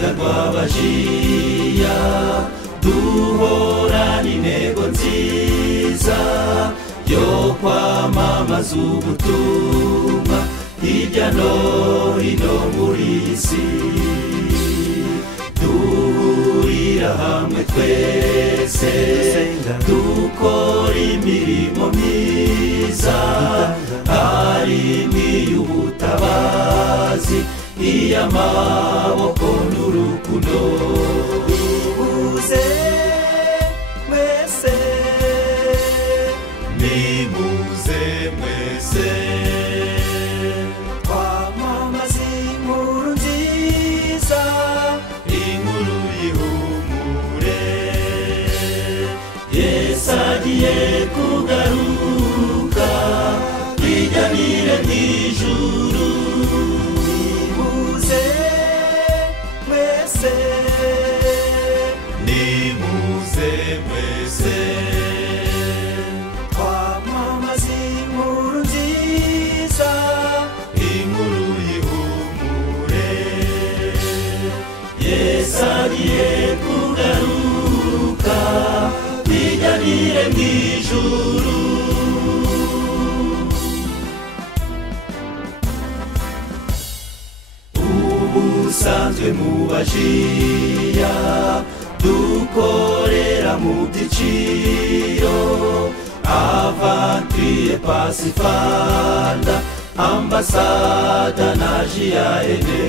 rugaga rw'abajiya duhorana intego nziza yo kwamamaza ubutumwa hirya no hino muri iyi si. Duhurira hamwe twese dukora imirimo myiza harimo iy'ubutabazi iy'amaboko n'urukundo. Nimuze mwese, nimuze mwese twamamaza inkuru nziza, inkuru y'ihumure. Yesu agiye kugaruka twijyanire mw'ijuru. Nimuze mwese, nimuze mwese twamamaza inkuru nziza, inkuru y'ihumure. Yesu agiye kugaruka twijyanire mw'ijuru. Ubusanzwe mu bajiya dukorera mu byiciro Avantire, Pasifanda, Ambasada na Jiyahene.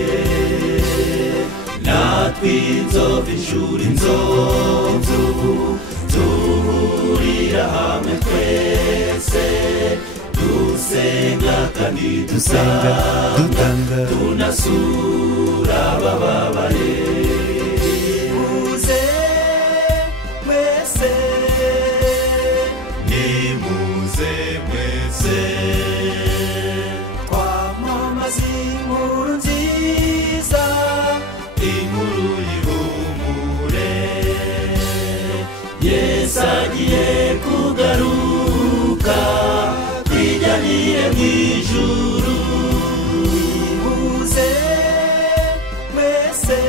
Natwe inzovu inshuro inzovu duhurira hamwe twese dusenga kandi dusanga tunasura abababaye. Nimuze mwese, nimuze mwese twamamaza inkuru nziza, inkuru y'ihumure. Yesu agiye kugaruka twijyanire mw'ijuru. Nimuze mwese,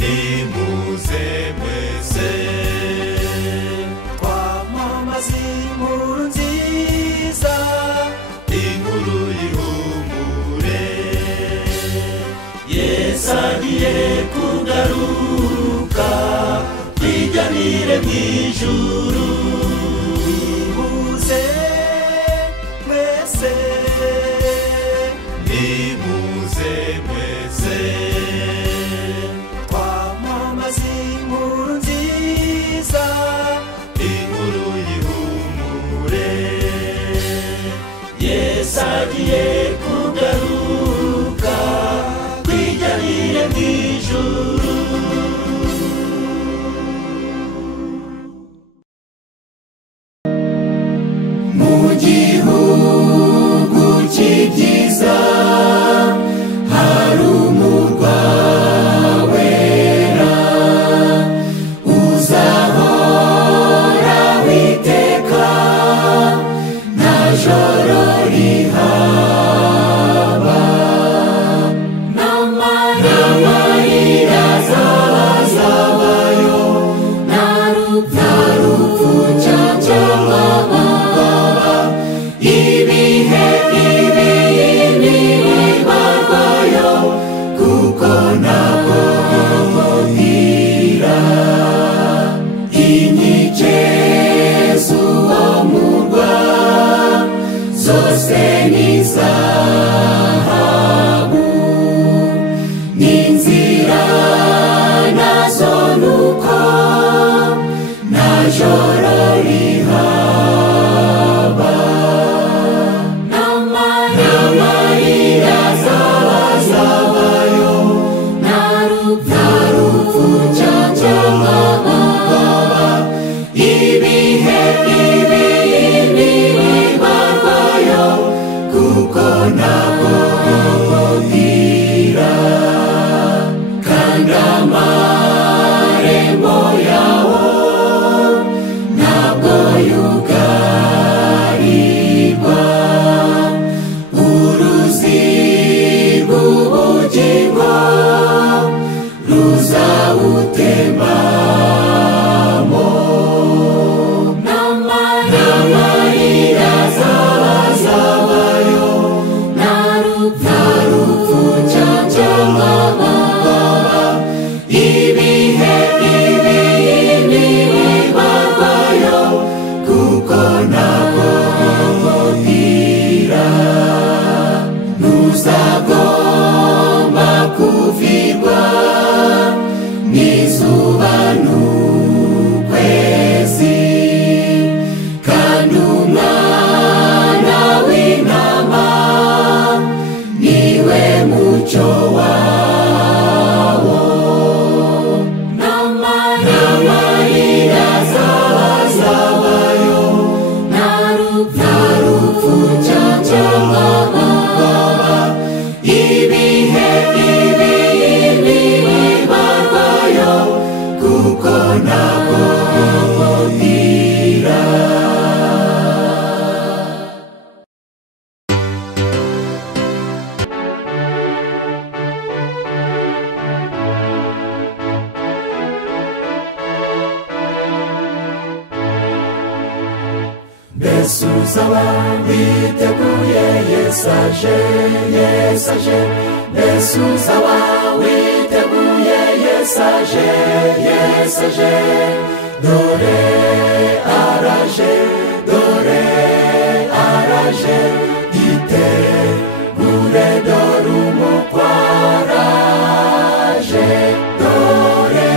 nimuze mwese twamamaza inkuru nziza, inkuru y'ihumure. Yesu agiye kugaruka twijyanire mw'ijuru. Nimuze mwese, nimuze mwese twamamaza inkuru nziza, inkuru y'ihumure. Yesu agiye kugaruka twijyanire mw'ijuru. Mu gihugu cy'ibyiza hari umurwa wera uzahora witeka nta joro rihaba, n'amarira azabayo, nta rupfu cyangwa ubwoba, ibihe bibarwayo kuko ntabwo bwira. Inkike z'uwo murwa zose ni zahabu, n'inzira nazo nuko nta joro rihaba, n'amarira azabayo, nta rupfu cyangwa ubwoba, ibihe bibarwayo kuko ntabwo bwira. Kandi amarembo yawo uzaba witeguye Yesu aje mbese uzaba witeguye Yesu aje dore araje itegure dore umukwe araje dore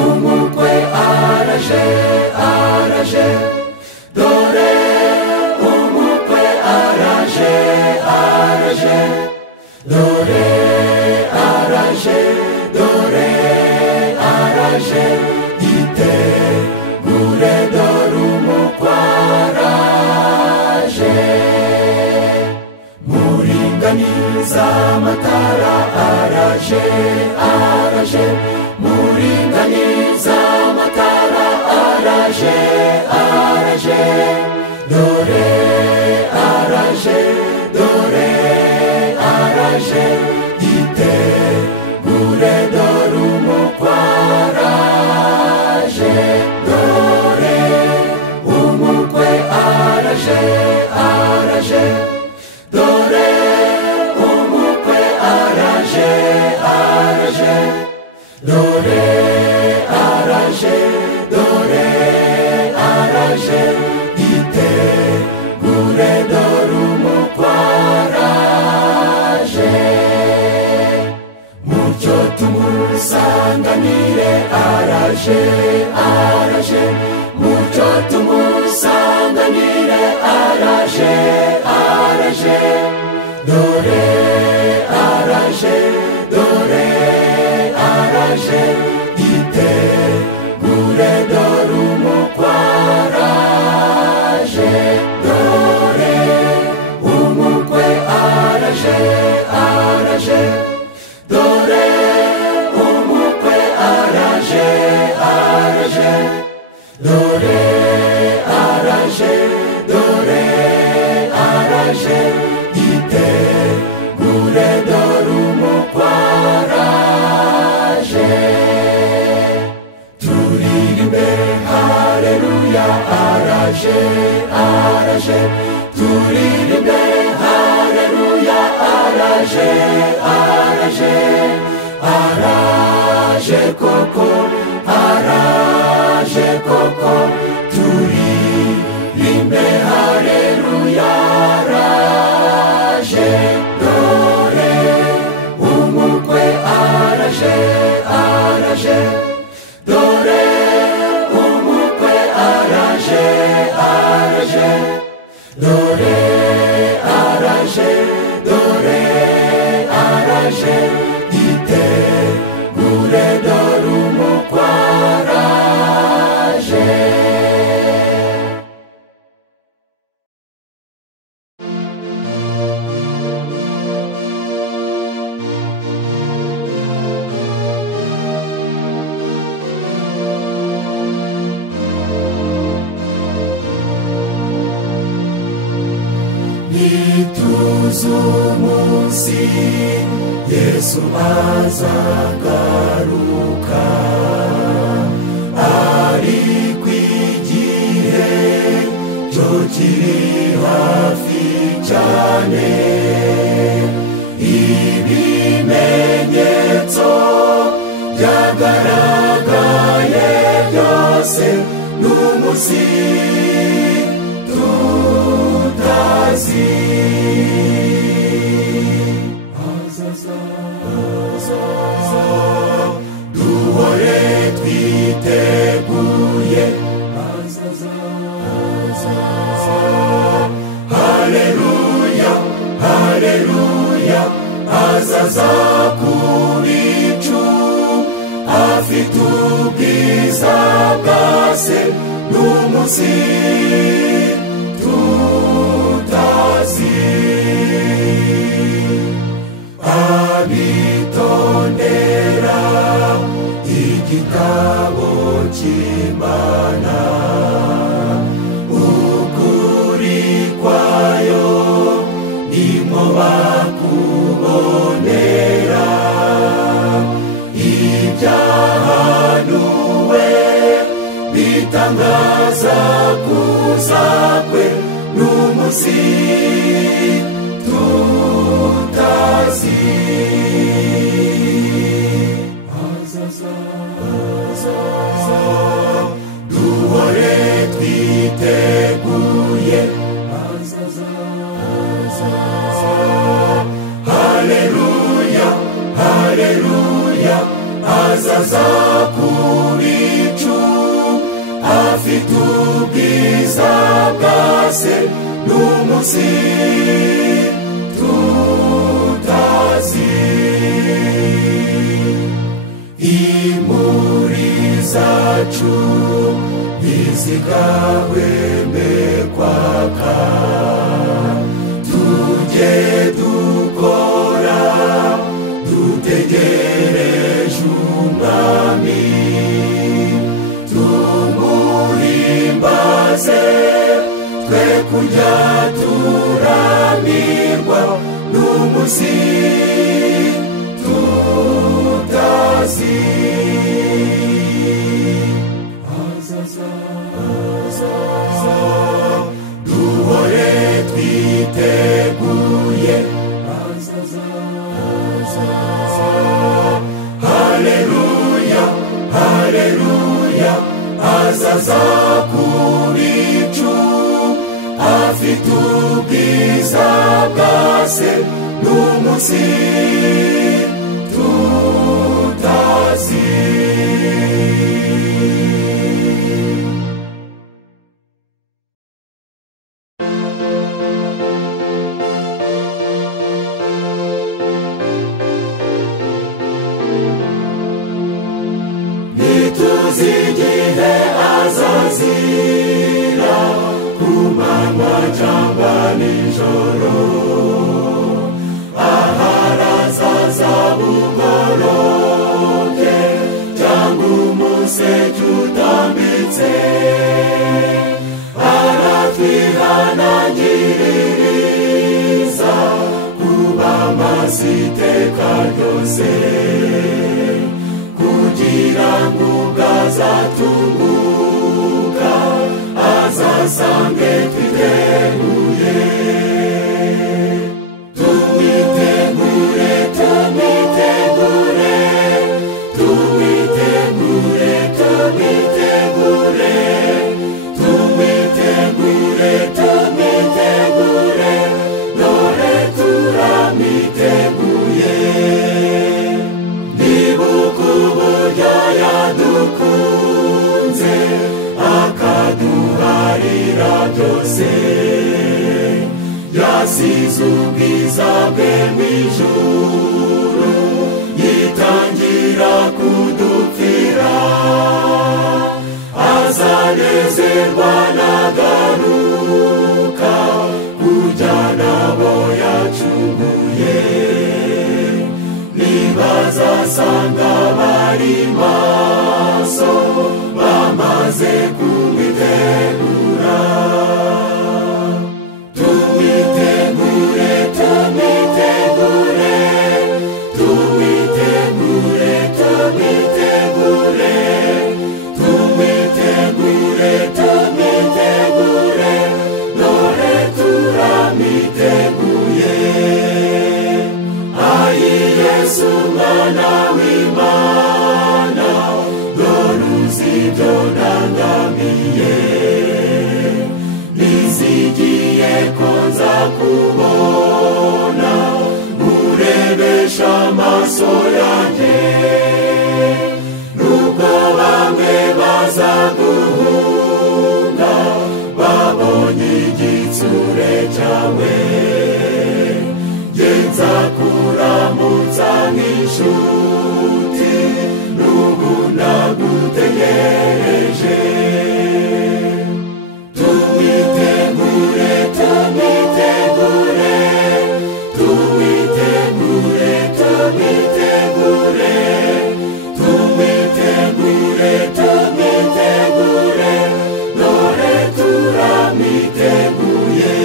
umukwe araje dore umukwe araje dore araje itegure dore umukwe araje muringaniza amatara araje muringaniza amatara araje dore araje itegure dore umukwe araje dore umukwe araje dore umukwe araje dore araje itegure dore umukwe araje mucyo tumusanganire araje mucyo tumusanganire araje dore araje itegure dore umukwe araje dore umukwe araje dore umukwe araje dore araje itegure dore umukwe araje turirimbe haleluya araje turirimbe haleluya araje koko turirimbe haleluya araje dore umukwe araje dore umukwe araje dore araje itegure dore umukwe araje nituze umunsi Yesu azagaruka ariko igihe cyo kiri hafi cyane ibimenyetso byagaragaye byose n'umunsi tutazi duhore twiteguye haleluya azaza ku bicu afite ubwiza bwa se n'umunsi tutazi abitondera igitabo cy'Imana ukuri kwayo nimo bakubonera ibyahanuwe bitangaza kuza kwe n'umunsi tutazi. Hazaza duhore twiteguye. Hazaza haleluya haleluya. Hazaza ku bicu afite ubwiza bwa se n'umunsi tutazi. Imuri zacu ntizigahweme kwaka, tujye dukora dutegereje umwami, tumuhimbaze twe kujya turamirwa n'umunsi tutazi. Hazaza duhore twiteguye. Hazaza haleluya haleluya. Hazaza ku bicu afite ubwiza bwa se n'umunsi tutazi. Ntituzi igihe azazira, ku manywa cyangwa nijoro, aharazaza bugoroke cyangwa umuseke utambitse, aratwihanangiriza kuba maso iteka ryose, kugira ngo ubwazatunguka azasange twiteguye. Tumwitegure tumwitegure tumwitegure tumwitegure tumwitegure tumwitegure, dore turamwiteguye. Nibuka uburyo yadukunze akaduharira byose, yasize ubwiza bwe mw'ijuru, yitangira kudupfira, azanezerwa nagaruka kujyana abo yacunguye. Nibazasanga bari maso bamaze kumwitegura. Tumwitegure tumwitegure tumwitegure tumwitegure tumwitegure tumwitegure, dore turamwiteguye. Ayi Yesu mwana w'Imana, dore uzi ibyo ndangamiye, nizigiye ko nza kubona urebesha amaso yanjye, nubwo bamwe bazaguhunga babonye igitsure cyawe, genza kuramutsa nk'inshuti, n'ubu ndagutegereje. Tumwitegure tumwitegure tumwitegure tumwitegure tumwitegure tumwitegure, dore turamwiteguye.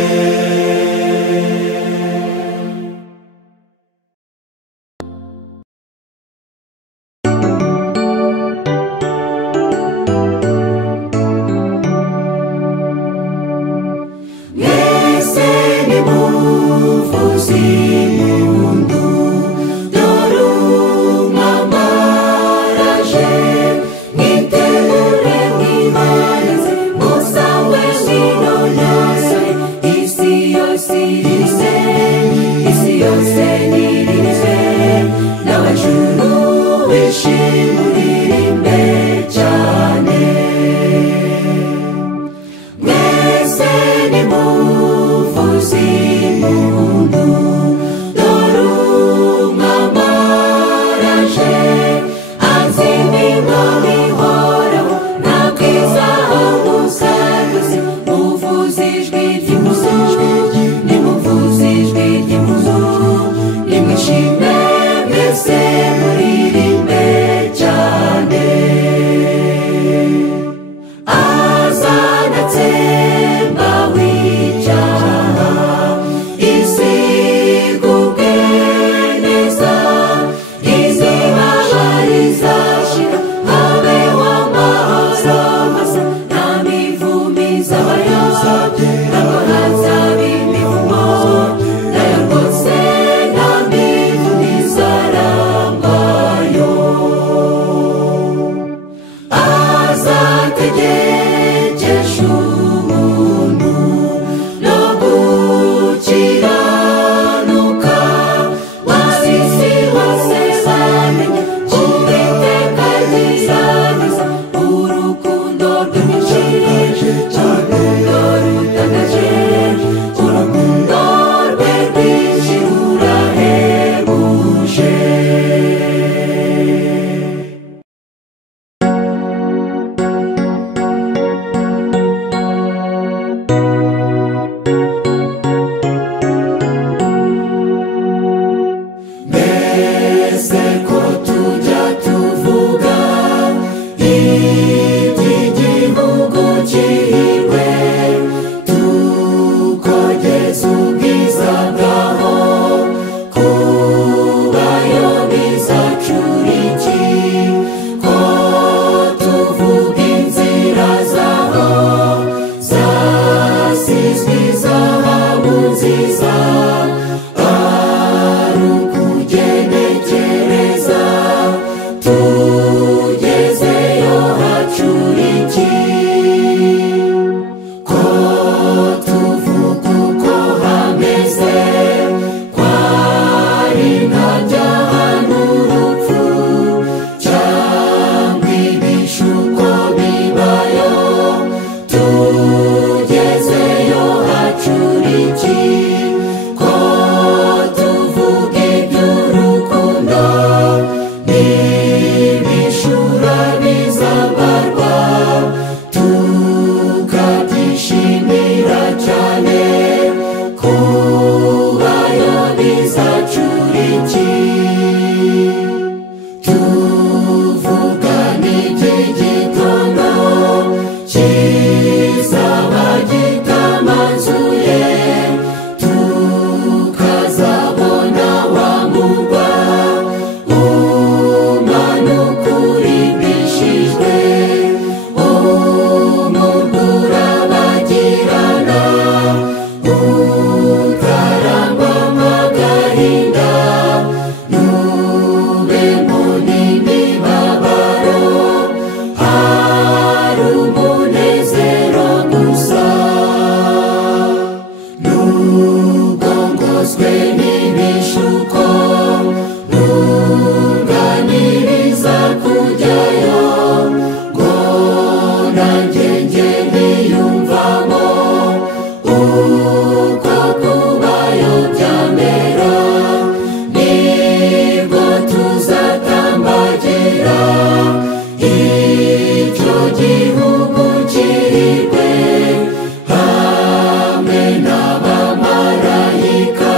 muvuzi impundu dore umwami araje mwitegure mwimanze musange mwinonose isi yose irize isi yose nirize n'abajuru bishimuririmbe cyane mwese nimuvuze impundu dore umwami araje azimima bihoraho nta bwiza busaguze muvuze ijwi ry'impuzu nimuvuze ijwi ry'impuzu nimwishime mwese muririmbe cyane azanatsemba w'icyaha isi igubwe neza izibaba rizashira habeho amahoro masa nta mivumbi izabayo ntabwo hazaba imivumo nayo rwose nta mivumbi izarangwayo azategekesha ubuntu no gukiranuka ab'isi bose bamenye uwiteka azizagiza urukundo rwe rwinshi urukundo rutangaje urukundo rwe rwinshi rurahebuje mbese ko tujya tuvuga iby'igihugu cyihirwe tukogeza ubwiza bwaho kubayo bizacura iki ko tuvuga inzira zaho zasizwe izahabu nziza ari ukugenekereza tugezeyo hacura iki ko tuvuga uko hameze kwari nta byaha n'urupfu cyangwa ibishuko bibayo tugezeyo hacura iki ko tuvuga iby'urukundo n'ibishura bizambarwa tukabyishimira cyane kubayo bizacura iki tuvuga n'iby'igitondo kizaba gitamanzuye tukazabona wa murwa umanuka urimbishijwe umurwa urabagirana utarangwamo agahinda nubemo n'imibabaro hari umunezero gusa nugongozwe n'ibishuko ntunganiriza kujyayo ngo nanjye njye niyumvamo uko kubayo byamera nibwo tuzatambagira icyo gihugu cyihirwe hamwe n'abamarayika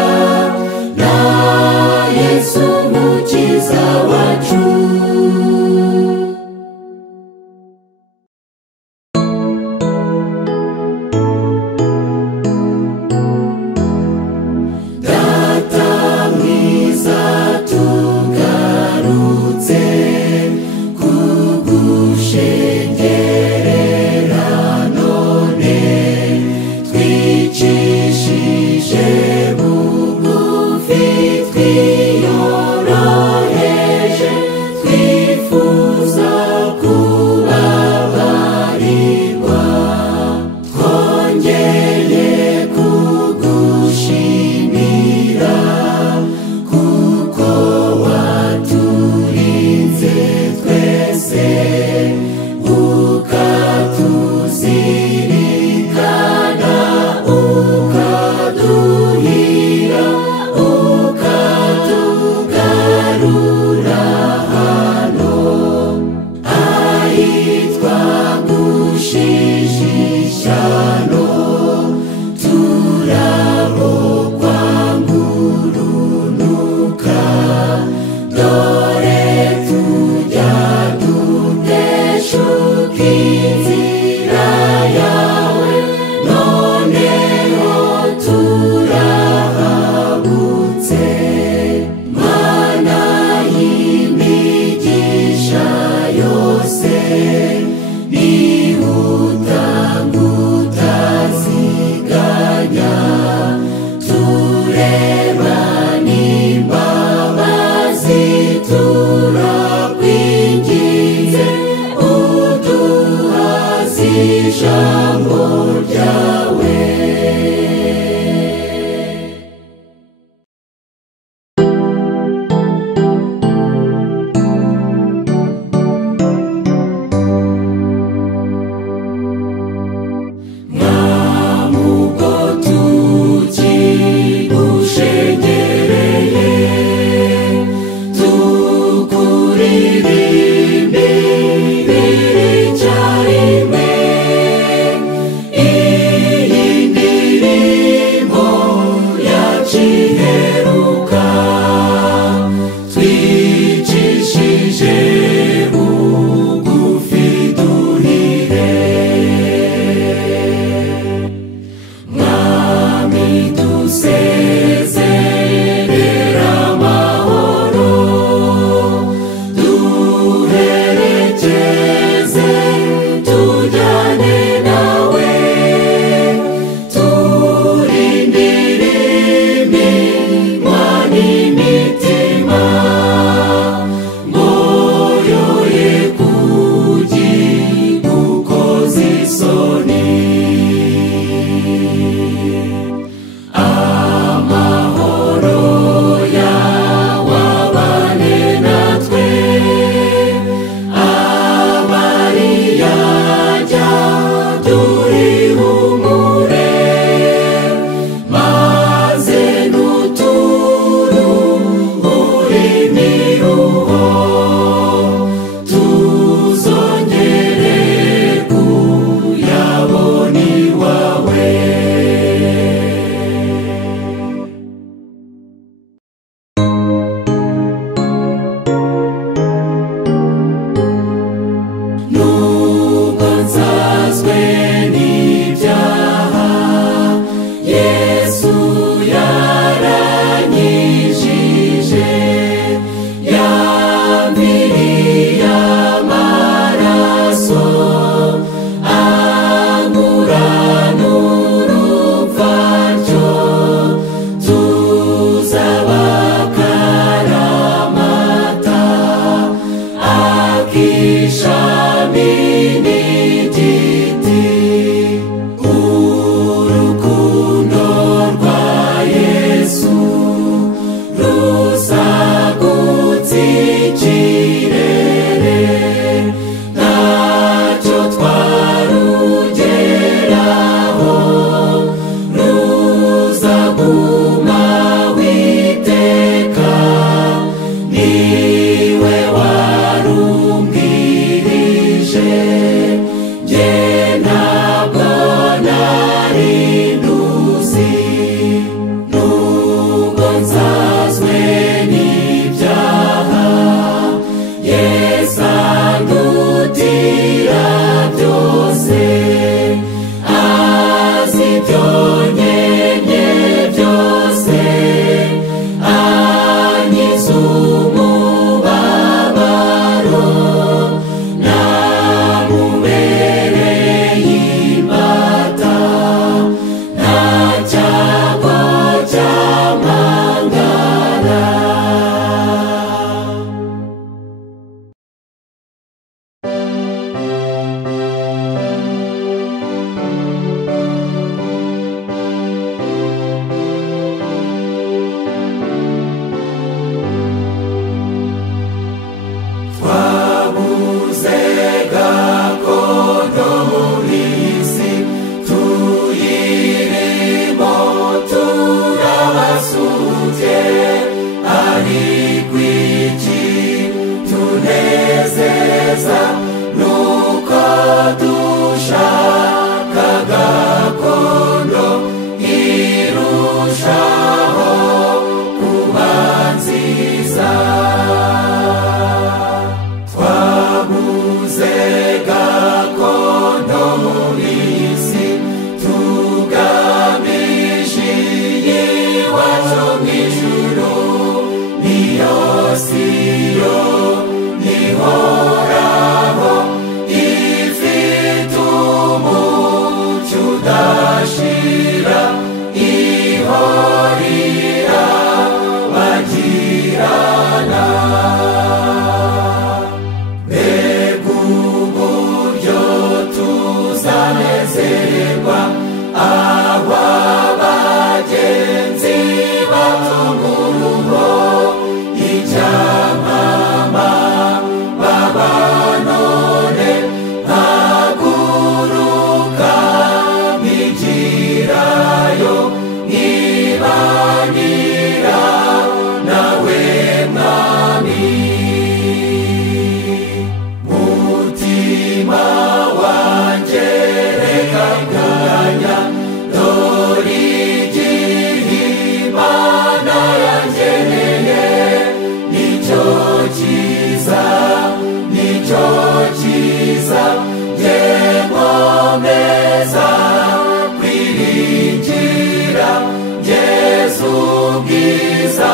bwiza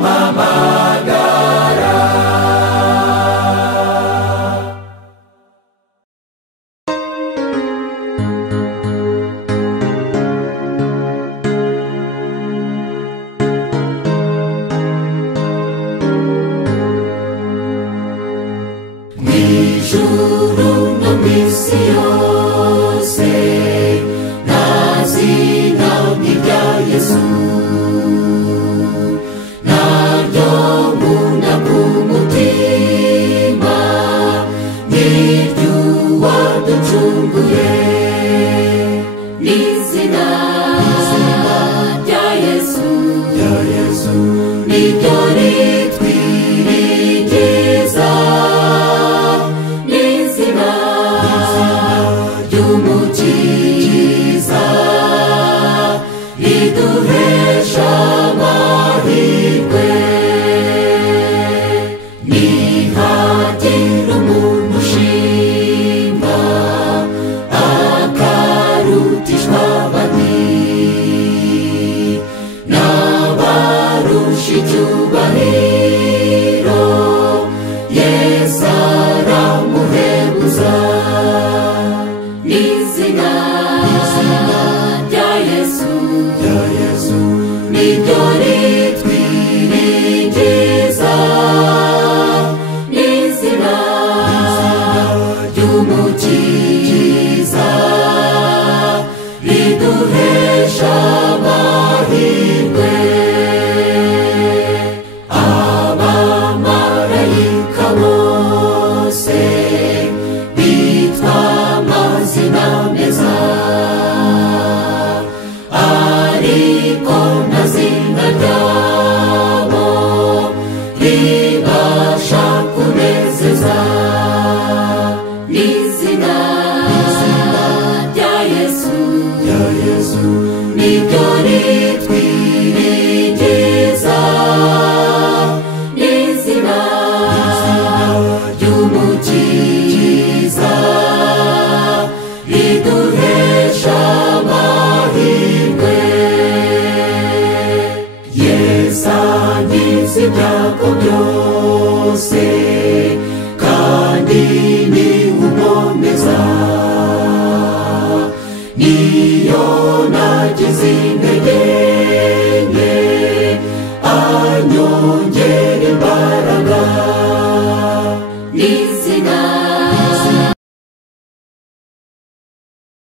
mpamagara. Mw'ijuru no mw'isi yose nta zina nk'irya Yesu, naryo nkunda ku mutima nk'iry'uwaducunguye. n'izina rya Yesu niryo ritwirigiza, n'izina ry'umukiza riduhesha amahirwe. nihagira umuntu ushima akarutishwa abandi, n'abarusha icyubahiro Yesu aramuhebuza. n'izina rya Yesu niryo ritwirigiza, n'izina ry'umukiza riduhesha amahirwe. abamarayika bose bitwa amazina meza, ariko nta zina ryabo ribasha kunezeza. n'izina rya Yesu niryo ritwirigiza, n'izina ry'umukiza riduhesha amahirwe. Yesu ankiza ibyago byose kandi niwe umpomeza, niyo nagize